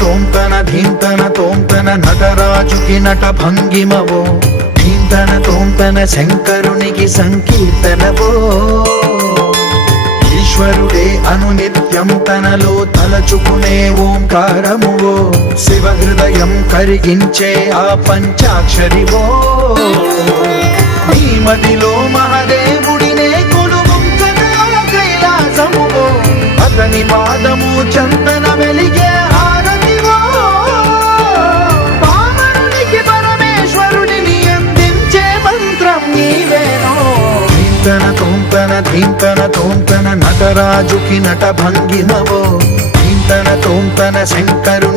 తోంతన ధీంతన తోంతన నటరాజుకి నట భంగిమవో, ధీంతన తోంతన శంకరునికి సంకీర్తనవో. ఈశ్వరుడే అనునిత్యం తనలో తలచుకునే ఓంకారమువో, శివ హృదయం కరిగించే ఆ పంచాక్షరివో. నీ మదిలో మహాదేవుడినే కొలువుంచగా కైలాసమువో, అతని పాదము చందన వెలిగే హారతివో. పామరునికి పరమేశ్వరుడిని అందించే మంత్రం నీవేనో. ధీంతన తోంతన ధీంతన తోంతన నటరాజుకి నట భంగిమవో, ధీంతన తోంతన శంకరు